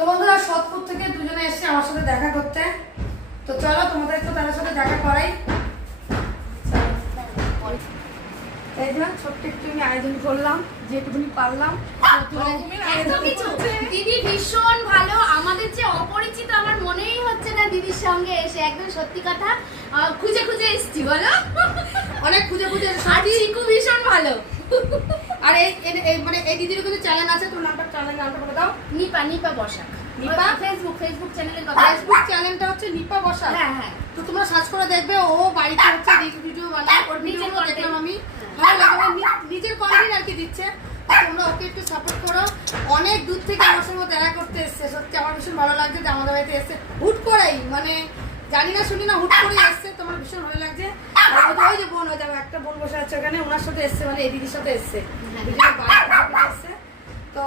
তো বন্ধুরা সোদপুর থেকে দুজনে এসেছে আমার সাথে দেখা করতে। তো চলো তোমাদের তো তাদের সাথে দেখা করাই। এই যে ছোট্ট একটু আমি আয়োজন করলাম, যেটুকুনি পারলাম। এত কিছু দিদি ভীষণ ভালো, আমাদের যে অপরিচিত আমার মনেই হচ্ছে না দিদির সঙ্গে এসে, একদম সত্যি কথা খুঁজে খুঁজে এসেছি বলো, অনেক খুঁজে খুঁজে। আর চিকু ভীষণ ভালো। আর এই মানে এই দিদির কিন্তু চ্যানেল আছে, তোর নামটা বলে দাও। নিপা বসাক। নিপা ফেসবুক চ্যানেলের কথা। ফেসবুক চ্যানেলটা হচ্ছে নিপা বসাক। হ্যাঁ। তো তোমরা সার্চ করে দেখবে, ও বাড়িতে হচ্ছে ভিডিও বানায়, ওর ভিডিওগুলো দেখলাম আমি, ভালো লাগে, নিজের কন্টেন্ট আর কি দিচ্ছে। তোমরা ওকে একটু সাপোর্ট করো। অনেক দূর থেকে আমার সঙ্গে দেখা করতে এসছে, সত্যি আমার ভীষণ ভালো লাগছে যে আমাদের বাড়িতে এসছে হুট করেই, মানে জানি না শুনি না হুট করেই এসছে, তোমার ভীষণ ভালো লাগছে। আর ওই যে বোন, ওই দেখো একটা বোন বসে আছে ওখানে, ওনার সাথে এসছে, মানে এই দিদির সাথে এসছে, এসছে। তো